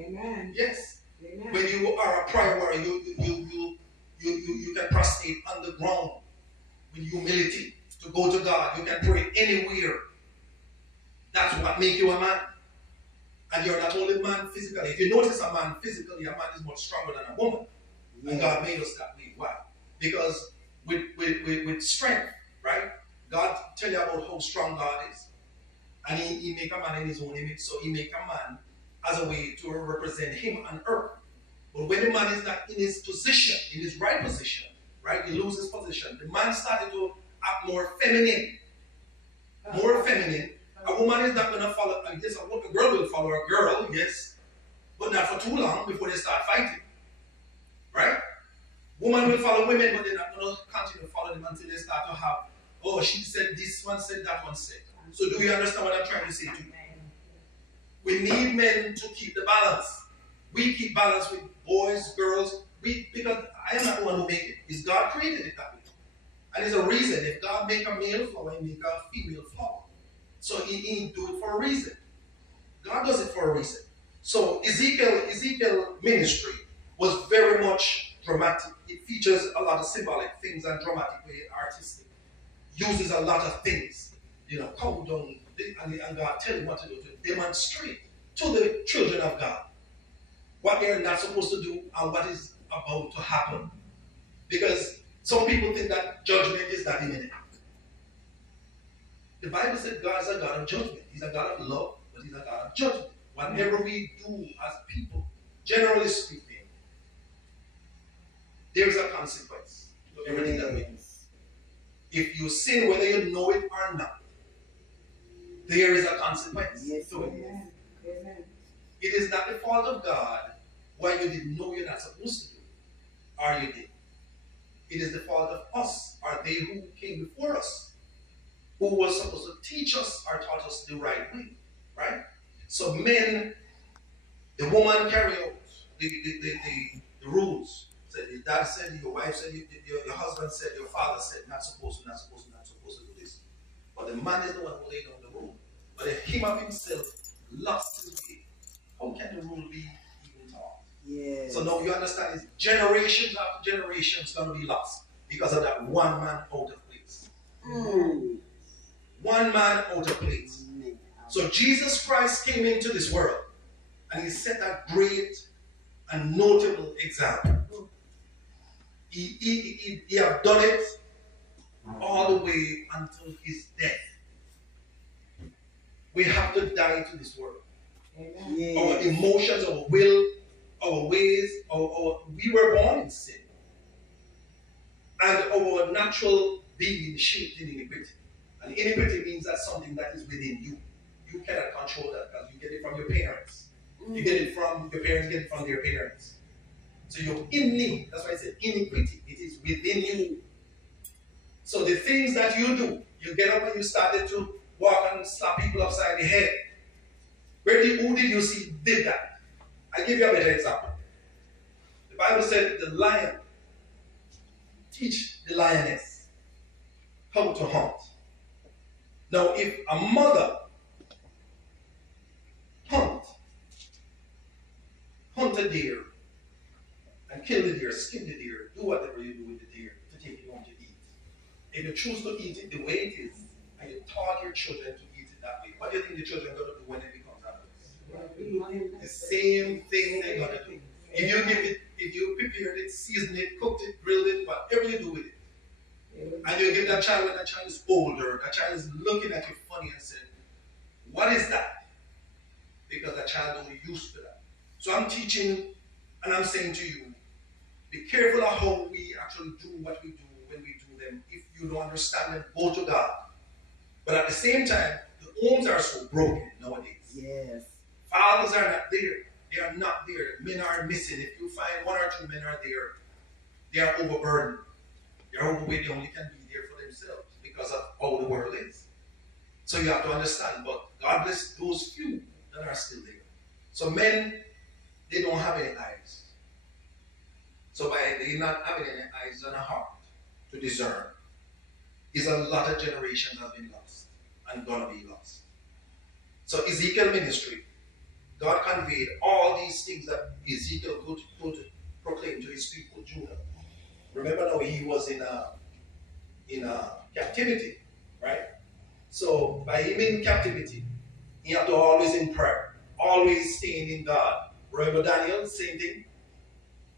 Amen. Yes. Amen. When you are a prayer warrior, you can prostrate on the ground with humility to go to God. You can pray anywhere. That's what makes you a man. And you're not only a man physically. If you notice a man physically, a man is much stronger than a woman. Yeah. And God made us that way. Why? Because with strength, right? God tell you about how strong God is. And he make a man in his own image. So he make a man as a way to represent him on earth. But when the man is not in his position, in his right position, right? He loses his position. The man started to act more feminine. More feminine. A woman is not going to follow, I guess a girl will follow a girl, yes, but not for too long before they start fighting. Right? Women will follow women, but they're not going to continue to follow them until they start to have, oh, she said this one said, that one said. So do you understand what I'm trying to say to you? We need men to keep the balance. We keep balance with boys, girls, because I am not the one who make it. It's God created it that way. And there's a reason. If God make a male flower, he make a female flower. So he do it for a reason. God does it for a reason. So Ezekiel ministry was very much dramatic. It features a lot of symbolic things and dramatic way, artistic. Uses a lot of things. You know, come down and God tell him what to do to demonstrate to the children of God what they're not supposed to do and what is about to happen. Because some people think that judgment is not imminent. The Bible said God is a God of judgment. He's a God of love, but he's a God of judgment. Whatever we do as people, generally speaking, there is a consequence to everything that we do. If you sin, whether you know it or not, there is a consequence to it. Amen. It is not the fault of God why you didn't know you're not supposed to do it, or you did. It is the fault of us, or they who came before us, who was supposed to teach us or taught us the right way, right? So men, the woman carry out the rules. So your dad said, your wife said, your husband said, your father said, not supposed to, not supposed to, not supposed to do this. But the man is the one who laid down the rule. But if him of himself lost his way, how can the rule be even taught? Yes. So now you understand, it's generations after generations going to be lost because of that one man out of place. One man out of place. So Jesus Christ came into this world and he set a great and notable example. He have done it all the way until his death. We have to die to this world. Yes. Our emotions, our will, our ways, we were born in sin. And our natural being is shaped in iniquity. And iniquity means that something that is within you. You cannot control that because you get it from your parents. You get it from your parents, get it from their parents. So you're innate. That's why I said iniquity. It is within you. So the things that you do, you get up and you started to walk and slap people upside the head. Who did you see did that? I'll give you a better example. The Bible said the lion teach the lioness how to hunt. Now if a mother hunt a deer and kill the deer, skin the deer, do whatever you do with the deer to take it home to eat. If you choose to eat it the way it is, and you taught your children to eat it that way, what do you think the children are going to do when it becomes adults? The same thing they're going to do. If you give it, if you prepared it, seasoned it, cooked it, grilled it, whatever you do with it, and you give that child when that child is older, that child is looking at you funny and saying, what is that? Because that child only used to that. So I'm teaching and I'm saying to you, be careful of how we actually do what we do when we do them. If you don't understand them, go to God. But at the same time, the homes are so broken nowadays. Yes. Fathers are not there. They are not there. Men are missing. If you find one or two men are there, they are overburdened. They are overweight. They only can be there for themselves because of how the world is. So you have to understand. But God bless those few that are still there. So men, they don't have any eyes. So by they not having any eyes and a heart to discern, is a lot of generations have been lost and gonna be lost. So Ezekiel ministry God conveyed all these things that Ezekiel could proclaim to his people, Judah. Remember now he was in captivity, right? So by him in captivity, he had to always in prayer, always staying in God. Remember Daniel, same thing,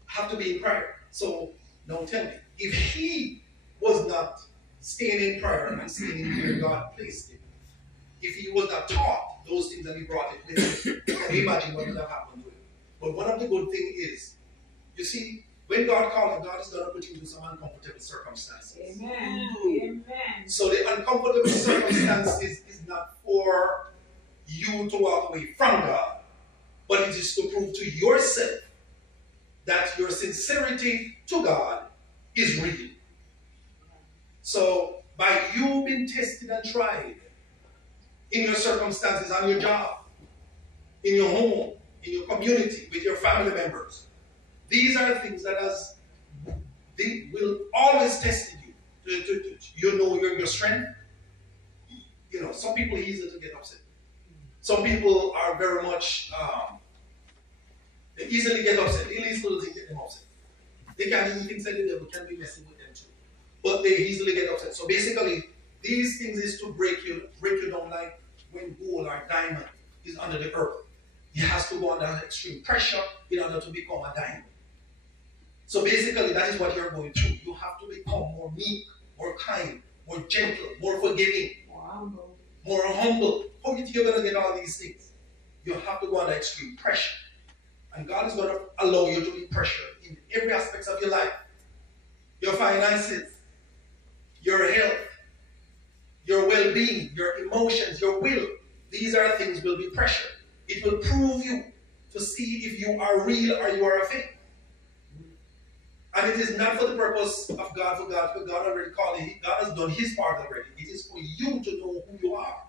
have to be in prayer. So now tell me, if he was not staying in prayer and staying in where God placed him, if he was not taught those things that he brought it with him, can you imagine what would have happened to him? But one of the good things is, you see, when God calls you, God is going to put you into some uncomfortable circumstances. Amen. Amen. So the uncomfortable circumstances is not for you to walk away from God, but it is to prove to yourself that your sincerity to God is real. So by you being tested and tried in your circumstances, on your job, in your home, in your community, with your family members, these are things that they will always test you. You know your strength. You know, some people are easy to get upset. Some people are very much, they easily get upset. The least little thing get them upset. They can't even think that the devil can be messing with them too. But they easily get upset. So basically, these things is to break you down like when gold or diamond is under the earth. It has to go under extreme pressure in order to become a diamond. So basically, that is what you're going through. You have to become more meek, more kind, more gentle, more forgiving, more humble. How do you think you're going to get all these things? You have to go under extreme pressure. And God is going to allow you to be pressured in every aspect of your life. Your finances, your health, your well-being, your emotions, your will. These are things will be pressured. It will prove you to see if you are real or you are a fake. And it is not for the purpose of God, for God already called it. God has done his part already. It is for you to know who you are.